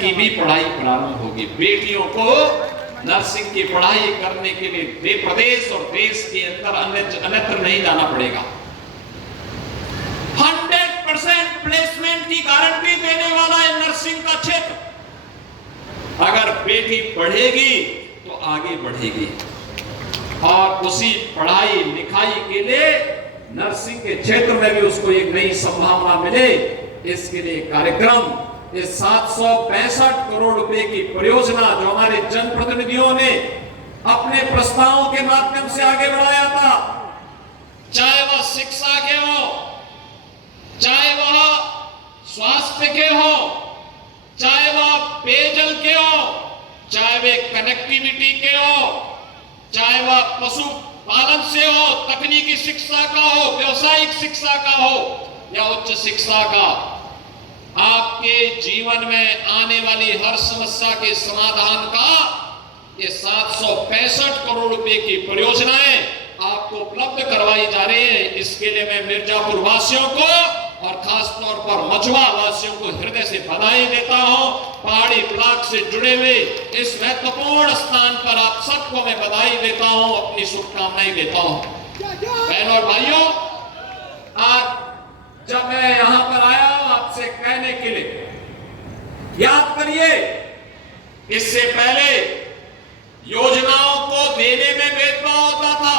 की भी पढ़ाई प्रारंभ होगी। बेटियों को नर्सिंग की पढ़ाई करने के लिए प्रदेश और देश के अंदर अन्यत्र नहीं जाना पड़ेगा। 100% प्लेसमेंट की गारंटी देने वाला है नर्सिंग का क्षेत्र। अगर बेटी पढ़ेगी तो आगे बढ़ेगी और उसी पढ़ाई लिखाई के लिए नर्सिंग के क्षेत्र में भी उसको एक नई संभावना मिले, इसके लिए कार्यक्रम, इस 765 करोड़ रुपए की परियोजना जो हमारे जनप्रतिनिधियों ने अपने प्रस्तावों के माध्यम से आगे बढ़ाया था, चाहे वह शिक्षा के हो, चाहे वह स्वास्थ्य के हो, चाहे वह पेयजल के हो, चाहे वे कनेक्टिविटी के हो, चाहे वह पशु पालन से हो, तकनीकी शिक्षा का हो, व्यवसायिक शिक्षा का हो या उच्च शिक्षा का, आपके जीवन में आने वाली हर समस्या के समाधान का ये 765 करोड़ रुपए की परियोजनाएं आपको उपलब्ध करवाई जा रही है। इसके लिए मैं मिर्जापुर वासियों को और खास तौर पर मछुआ वासियों को हृदय से बधाई देता हूं। पहाड़ी ब्लॉक से जुड़े हुए इस महत्वपूर्ण स्थान पर आप सबको मैं बधाई देता हूं, अपनी शुभकामनाएं देता हूं। बहनों और भाइयों, आज जब मैं यहां पर आया हूं आपसे कहने के लिए, याद करिए इससे पहले योजनाओं को देने में भेदभाव होता था।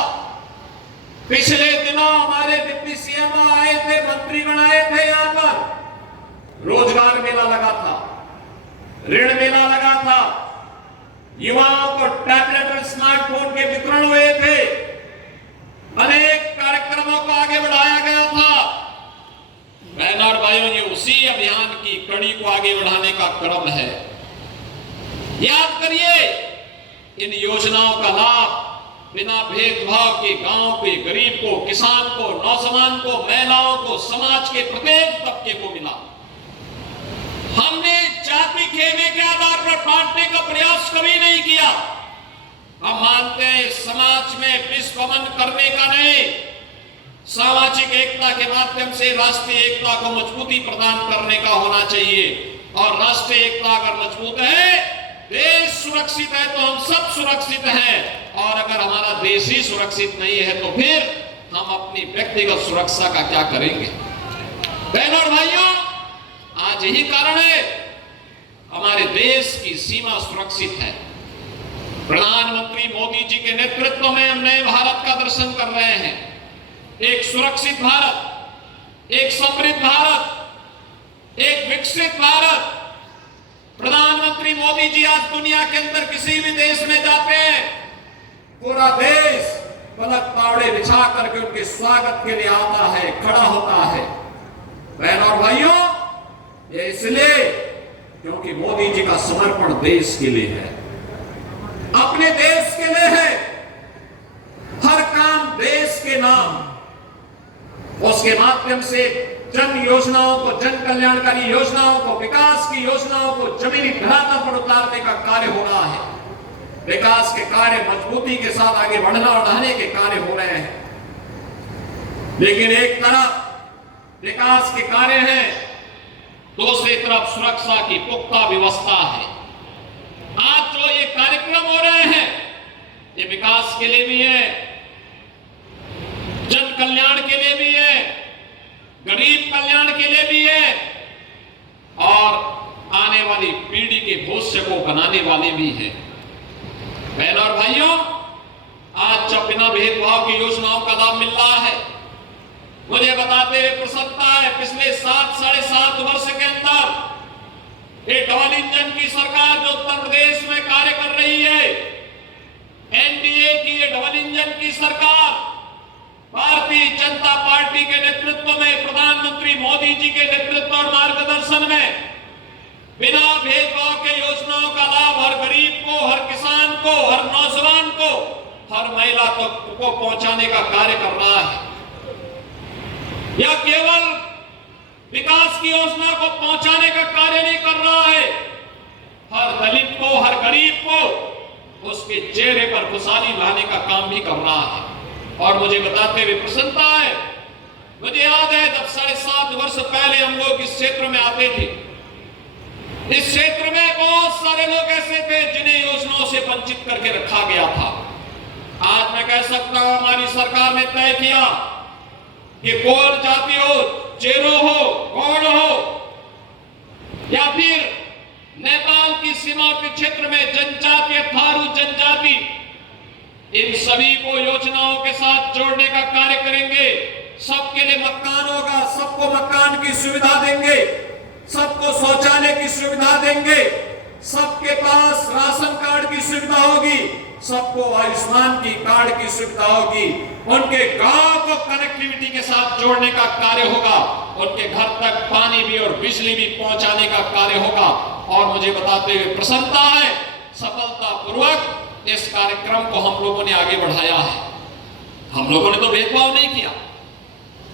पिछले दिनों हमारे डिप्टी सीएम आए थे, मंत्रीगण आए थे, यहां पर रोजगार मेला लगा था, ऋण मेला लगा था, युवाओं को टैबलेट और स्मार्टफोन के वितरण हुए थे, अनेक कार्यक्रमों को आगे बढ़ाया गया था। बहनों और भाइयों, ये उसी अभियान की कड़ी को आगे बढ़ाने का क्रम है। याद करिए, इन योजनाओं का लाभ बिना भेदभाव के गांव के गरीब को, किसान को, नौजवान को, महिलाओं को, समाज के प्रत्येक तबके को मिला। हमने जाति खेमे के आधार पर बांटने का प्रयास कभी नहीं किया। हम मानते हैं समाज में विस्फमन करने का नहीं, सामाजिक एकता के माध्यम से राष्ट्रीय एकता को मजबूती प्रदान करने का होना चाहिए। और राष्ट्रीय एकता अगर मजबूत है, देश सुरक्षित है, तो हम सब सुरक्षित हैं। और अगर हमारा देश ही सुरक्षित नहीं है तो फिर हम अपनी व्यक्तिगत सुरक्षा का क्या करेंगे। बहनों और भाइयों, आज यही कारण है हमारे देश की सीमा सुरक्षित है। प्रधानमंत्री मोदी जी के नेतृत्व में हम नए भारत का दर्शन कर रहे हैं। एक सुरक्षित भारत, एक समृद्ध भारत, एक विकसित भारत। प्रधानमंत्री मोदी जी आज दुनिया के अंदर किसी भी देश में जाते हैं, पूरा देश पलक पावड़े बिछा करके उनके स्वागत के लिए आता है, खड़ा होता है। बहनों और भाइयों, ये इसलिए क्योंकि मोदी जी का समर्पण देश के लिए है, अपने देश के लिए है। हर काम देश के नाम, उसके माध्यम से जन योजनाओं को, जन कल्याणकारी योजनाओं को, विकास की योजनाओं को जमीनी धरातल पर उतारने का कार्य हो रहा है। विकास के कार्य मजबूती के साथ आगे बढ़ना और बढ़ाने के कार्य हो रहे हैं। लेकिन एक तरफ विकास के कार्य हैं, दूसरी तरफ सुरक्षा की पुख्ता व्यवस्था है। आज जो ये कार्यक्रम हो रहे हैं, ये विकास के लिए भी है, जन कल्याण के लिए भी है, गरीब कल्याण के लिए भी है और आने वाली पीढ़ी के भविष्य को बनाने वाले भी हैं। बहनों और भाइयों, आज जब बिना भेदभाव की योजनाओं का लाभ मिल रहा है, मुझे बताते हुए प्रसन्नता है। पिछले 7-7.5 वर्ष के अंदर ये डबल इंजन की सरकार जो उत्तर प्रदेश में कार्य कर रही है, एनडीए की ये डबल इंजन की सरकार, भारतीय जनता पार्टी के नेतृत्व में, प्रधानमंत्री मोदी जी के नेतृत्व और मार्गदर्शन में बिना भेदभाव के योजनाओं का लाभ हर गरीब को, हर किसान को, हर नौजवान को, हर महिला तक को पहुंचाने का कार्य कर रहा है। यह केवल विकास की योजना को पहुंचाने का कार्य नहीं कर रहा है, हर दलित को, हर गरीब को उसके चेहरे पर खुशहाली लाने का काम भी कर रहा है। और मुझे बताते हुए प्रसन्नता है, मुझे याद है जब 7.5 वर्ष पहले हम लोग इस क्षेत्र में आते थे, इस क्षेत्र में बहुत सारे लोग ऐसे थे जिन्हें योजनाओं से वंचित करके रखा गया था। आज मैं कह सकता हूं हमारी सरकार ने तय किया कि कोल जाति हो, चेरो हो, गौड़ हो या फिर नेपाल की सीमा के क्षेत्र में जनजाति या थारू जनजाति, इन सभी को योजनाओं के साथ जोड़ने का कार्य करेंगे। सबके लिए मकान होगा, सबको मकान की सुविधा देंगे, सबको शौचालय की सुविधा देंगे, सबके पास राशन कार्ड की सुविधा होगी, सबको आयुष्मान की कार्ड की सुविधा होगी। उनके गांव को कनेक्टिविटी के साथ जोड़ने का कार्य होगा, उनके घर तक पानी भी और बिजली भी पहुंचाने का कार्य होगा। और मुझे बताते हुए प्रसन्नता है, सफलतापूर्वक इस कार्यक्रम को हम लोगों ने आगे बढ़ाया है। हम लोगों ने तो भेदभाव नहीं किया।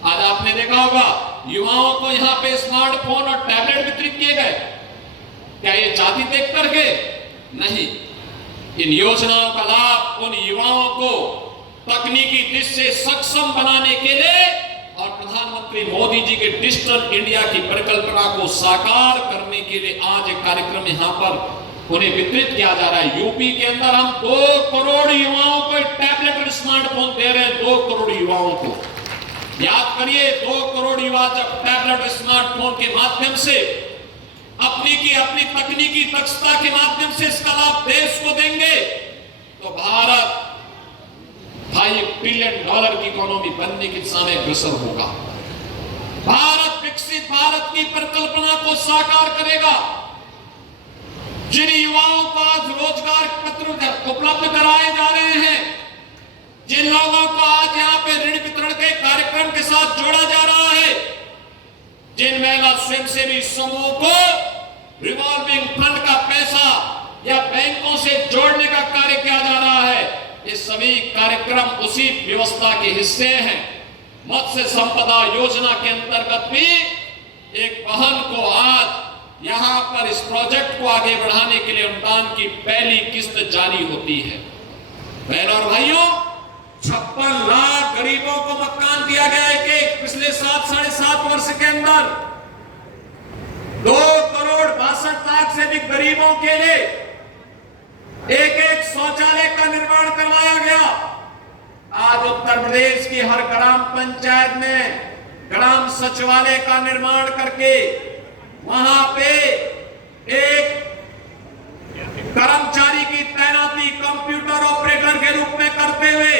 आज आपने देखा होगा युवाओं को यहाँ पे स्मार्टफोन और टैबलेट वितरित किए गए। क्या ये जाति देख करके? नहीं। इन योजनाओं का लाभ उन युवाओं को तकनीकी दृष्टि से सक्षम बनाने के लिए और प्रधानमंत्री मोदी जी के डिजिटल इंडिया की परिकल्पना को साकार करने के लिए आज एक कार्यक्रम यहाँ पर उन्हें वितरित किया जा रहा है। यूपी के अंदर हम 2 करोड़ युवाओं को टैबलेट और स्मार्टफोन दे रहे हैं। 2 करोड़ युवाओं को, याद करिए, 2 करोड़ युवा जब टैबलेट और स्मार्टफोन के माध्यम से अपनी तकनीकी दक्षता के माध्यम से इसका लाभ देश को देंगे तो भारत $5 ट्रिलियन की इकोनॉमी बनने की दिशा में अग्रसर होगा। भारत विकसित भारत की परिकल्पना को साकार करेगा। जिन युवाओं को आज रोजगार पत्र उपलब्ध कराए जा रहे हैं, जिन लोगों को आज यहाँ पे ऋण वितरण के कार्यक्रम के साथ जोड़ा जा रहा है, जिन महिला स्वयंसेवी समूह को रिवॉल्विंग फंड का पैसा या बैंकों से जोड़ने का कार्य किया जा रहा है, ये सभी कार्यक्रम उसी व्यवस्था के हिस्से हैं। मत्स्य संपदा योजना के अंतर्गत भी एक बहन को आज यहाँ पर इस प्रोजेक्ट को आगे बढ़ाने के लिए अनुदान की पहली किस्त जारी होती है। बहनों और भाइयों, 56 लाख गरीबों को मकान दिया गया है कि पिछले 7-7.5 वर्ष के अंदर 2 करोड़ 62 लाख से अधिक गरीबों के लिए एक शौचालय का निर्माण करवाया गया। आज उत्तर प्रदेश की हर ग्राम पंचायत में ग्राम सचिवालय का निर्माण करके वहां पे एक कर्मचारी की तैनाती कंप्यूटर ऑपरेटर के रूप में करते हुए